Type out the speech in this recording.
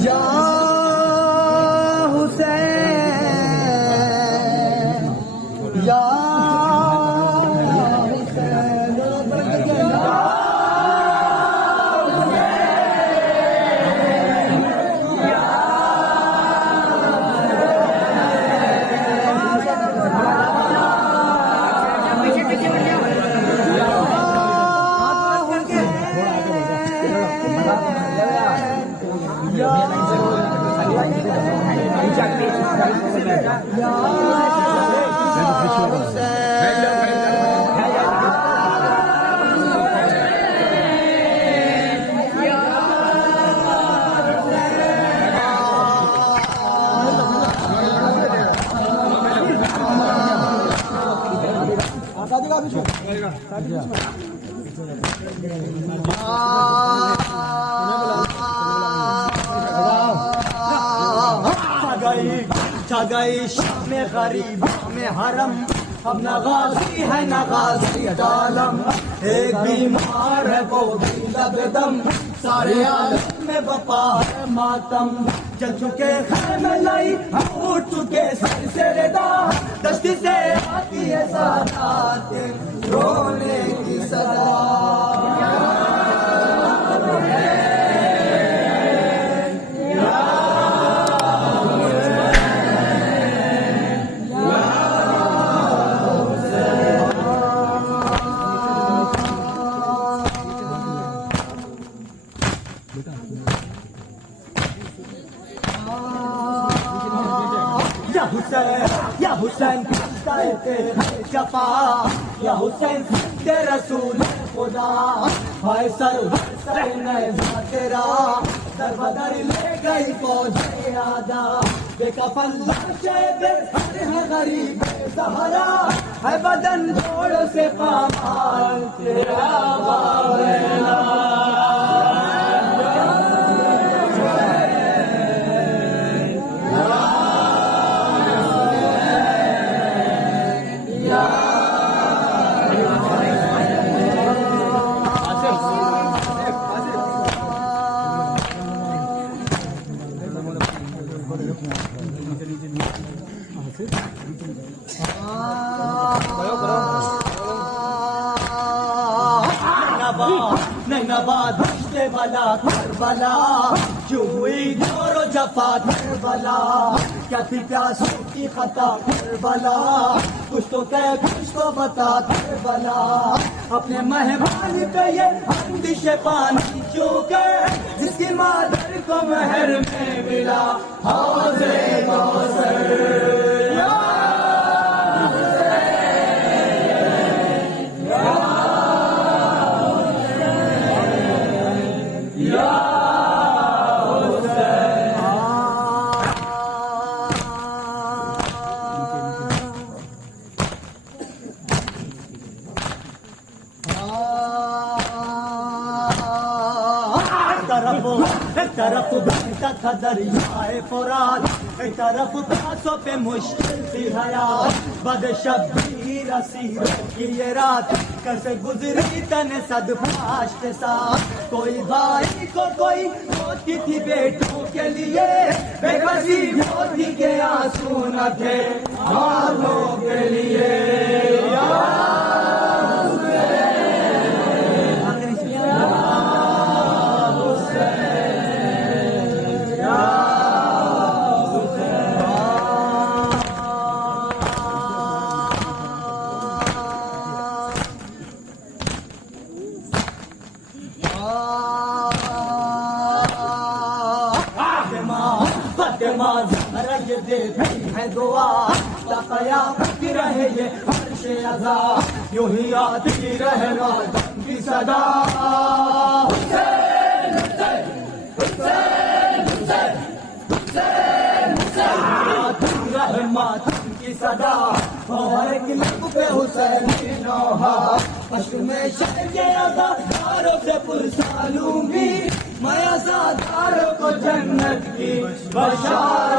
या हुसैन या गई शाम गरीब में हरम अब नगाजी है नगाजी आलम एक बीमार है वो भी लबदम सारे आलम में बपा है मातम जल चुके खैमे लाई उठ चुके सर से रेदा दस्ती से आती है सादात रोने की सदा या हुसैन जफा या हुसैन ते रसूल खुदा हाय सरवर तेरा दर बदर ले गई फौज आदा बेकफन लाशे बेसर है गरीब सहारा है बदन जोड़ से पामाल तेरा बावेला नैनाबाद भजते वाला करबला क्यों हुई जोरो जफा करबला क्या थी प्यासों की खता करबला कुछ तो कह कुछ तो बता करबला अपने मेहमान पे ये अंदिश पानी क्यों कह जिसकी मादर को महर में मिला हौज़े कौसर तरफ बहता था दरियाए फुरात एक तरफ प्यासों पे मुश्किल थी हयात बदशब्बीर असीरों की ये रात कैसे गुजरी तने सदपाश के साथ कोई भाई को कोई होती थी बेटों के लिए बेबसी होती के आंसू न थे हालों के लिए है दुआ तकया की रहे ये हर्ष अज़ा यूं ही आती रहे मातम की सदा हुसैन हुसैन हुसैन हुसैन हुसैन हुसैन रहे मातम की सदा और एक लब पे हुसैन की नौहा अश्क में शर्के अज़ादारों से पुरसा लूंगी मैं अज़ादारों को जन्नत की बशारत